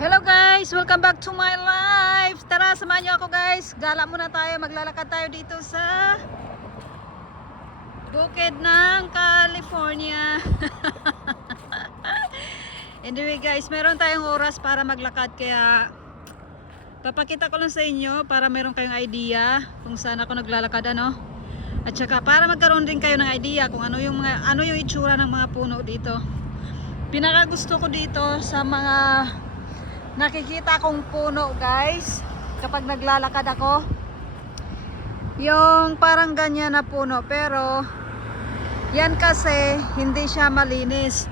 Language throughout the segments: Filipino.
Hello guys! Welcome back to my life! Tara, samahan nyo ako guys. Gala muna tayo. Maglalakad tayo dito sa bukid ng California. Anyway guys, meron tayong oras para maglakad. Kaya papakita ko lang sa inyo para meron kayong idea kung saan ako naglalakad, ano? At saka para magkaroon din kayo ng idea kung ano yung itsura ng mga puno dito. Pinaka gusto ko dito sa mga nakikita kong puno guys kapag naglalakad ako, yung parang ganyan na puno, pero yan kasi hindi siya malinis.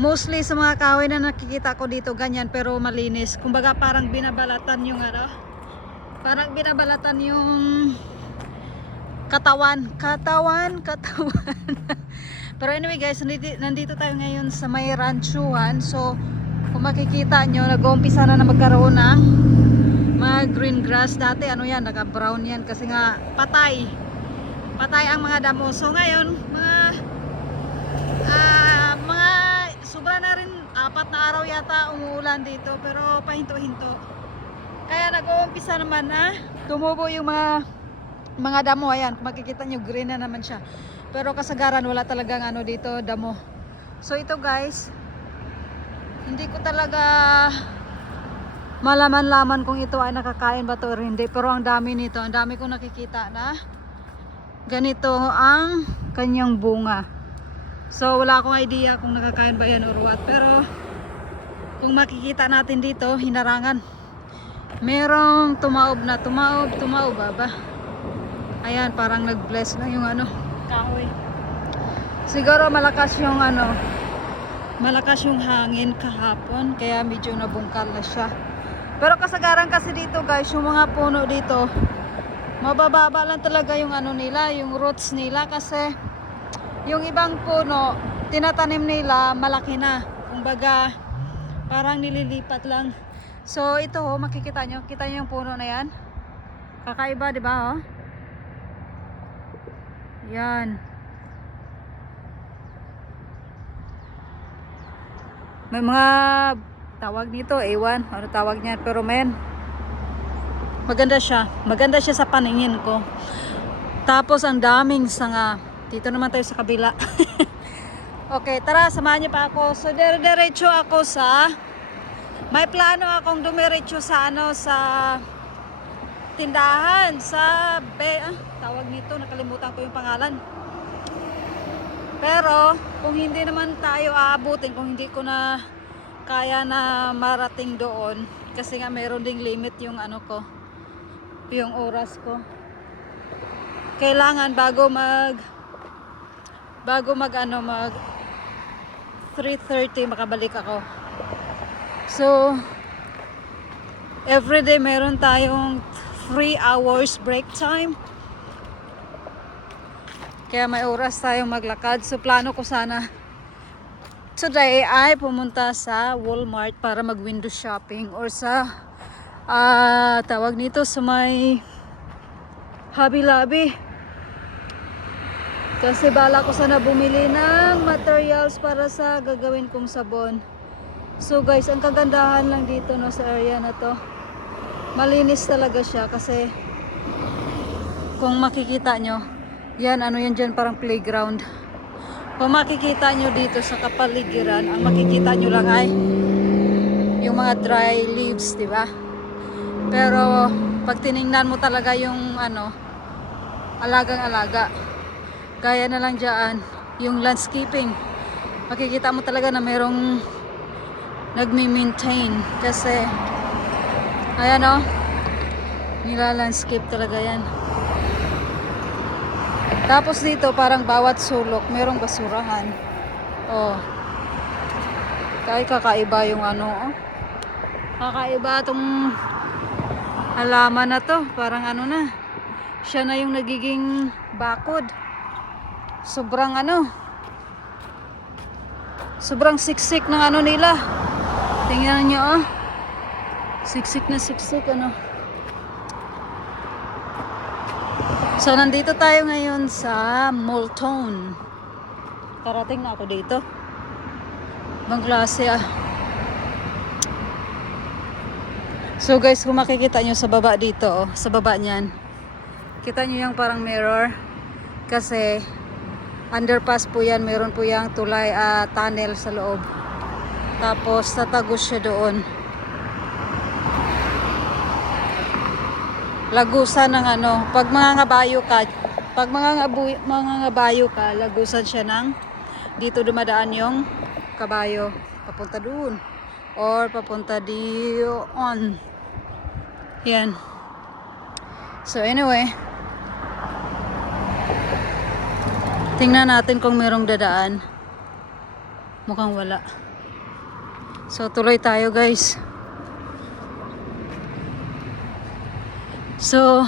Mostly sa mga kahoy na nakikita ko dito ganyan, pero malinis. Kumbaga parang binabalatan yung parang binabalatan yung katawan. Pero anyway guys, nandito tayo ngayon sa may ranchuhan. So kung makikita nyo, nag-uumpisa na magkaroon ng mga green grass. Dati ano yan, naka-brown yan kasi nga patay ang mga damo. So ngayon, mga sobra na rin, 4 na araw yata umuulan dito, pero pahinto-hinto. Kaya nag-uumpisa naman na tumubo yung mga damo. Ayan, kung makikita nyo, green na naman siya. Pero kasagaran, wala talagang ano dito, damo. So ito guys, hindi ko talaga malaman-laman kung ito ay nakakain ba to or hindi. Pero ang dami nito. Ang dami kong nakikita na ganito ang kanyang bunga. So wala akong idea kung nakakain ba yan or what. Pero kung makikita natin dito, hinarangan. Merong tumaob ba? Ayan, parang nag-bless na yung kahoy. Siguro malakas yung hangin kahapon, kaya medyo nabungkal na siya. Pero kasagaran kasi dito guys, yung mga puno dito, mabababa lang talaga yung nila, yung roots nila, kasi yung ibang puno tinatanim nila malaki na. Kumbaga parang nililipat lang. So ito makikita nyo, kita nyo yung puno na yan. Kakaiba, di ba Yan. May mga tawag nito, ewan, ano tawag niyan, pero maganda siya sa paningin ko. Tapos ang daming sanga. Dito naman tayo sa kabila. Okay, tara, samahan niyo pa ako. So diretso ako may plano akong dumiretso sa sa tindahan, tawag nito, nakalimutan ko yung pangalan. Pero kung hindi naman tayo aabutin, kung hindi ko na kaya na marating doon, kasi nga meron ding limit yung yung oras ko. Kailangan bago mag 3:30 makabalik ako. So everyday meron tayong 3 hours break time. Kaya may oras tayong maglakad. So plano ko sana today ay pumunta sa Walmart para mag window shopping, or sa tawag nito, sa may Hobby Lobby. Kasi bala ko sana bumili ng materials para sa gagawin kong sabon. So guys, ang kagandahan lang dito sa area na to, malinis talaga siya. Kasi kung makikita nyo, yan, yan dyan, parang playground. Kung makikita nyo dito sa kapaligiran, ang makikita nyo lang ay yung mga dry leaves, di ba? Pero pag tiningnan mo talaga yung alagang-alaga, gaya na lang dyan, yung landscaping, makikita mo talaga na merong nagmi-maintain. Kasi ayan nila-landscape talaga yan. Tapos dito parang bawat sulok merong basurahan. Kakaiba yung kakaiba tong halaman na to. Parang siya na yung nagiging bakod. Sobrang sobrang siksik ng nila. Tingnan nyo siksik na siksik So nandito tayo ngayon sa Molton. Karating na ako dito. Ibang klase So guys, kung makikita nyo sa baba dito, oh, sa baba niyan, kita nyo yung parang mirror. Kasi underpass po yan, meron po yung tulay, tunnel sa loob. Tapos tatagos siya doon. Lagusan ng ano, pag mga ngabayo ka, lagusan siya ng dito dumadaan yung kabayo papunta doon or papunta diyon. Yan. So anyway, tingnan natin kung merong dadaan. Mukhang wala. So tuloy tayo guys. So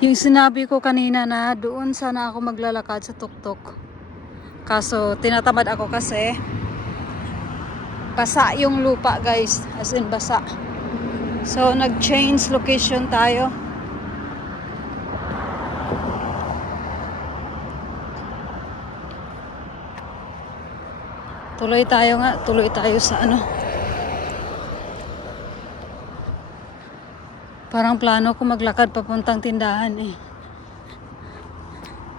yung sinabi ko kanina na doon sana ako maglalakad sa tuktok. Kaso tinatamad ako kasi basa yung lupa guys, as in basa. So nag-change location tayo. Tuloy tayo sa ano. Parang plano ko maglakad papuntang tindahan eh.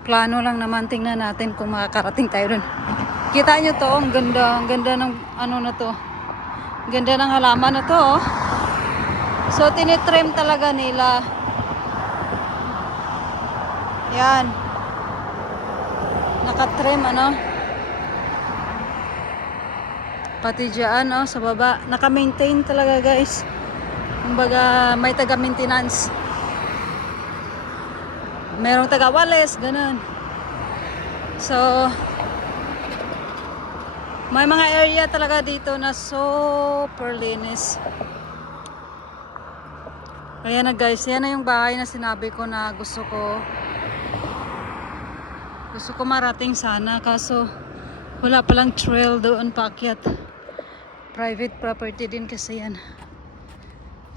Plano lang naman, tingnan natin kung makakarating tayo dun. Kita nyo to, ang ganda ng ano na to. Ganda ng halaman na to oh. So tinitrim talaga nila. Yan. Nakatrim ano. Pati dyan oh, sa baba. Naka-maintain talaga guys. Kumbaga may taga-maintenance. Merong taga-wales, ganun. So may mga area talaga dito na super linis. Ayan na guys, yan na yung bahay na sinabi ko na gusto ko marating sana, kaso wala palang trail doon paakyat. Private property din kasi yan.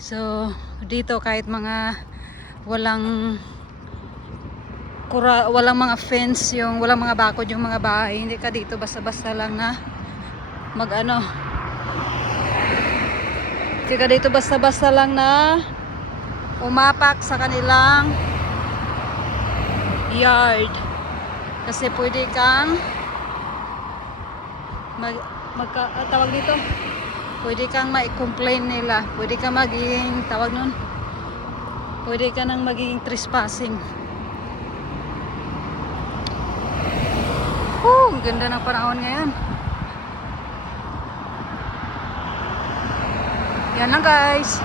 So dito kahit mga walang mga fence, yung walang mga bakod yung mga bahay, hindi ka dito basta-basta lang na hindi ka dito basta-basta lang na umapak sa kanilang yard. Kasi pwede kang tawag dito, pwede kang ma-complain nila, pwede kang magiging pwede ka nang magiging trespassing. Ang ganda ng panahon ngayon. Yan lang guys.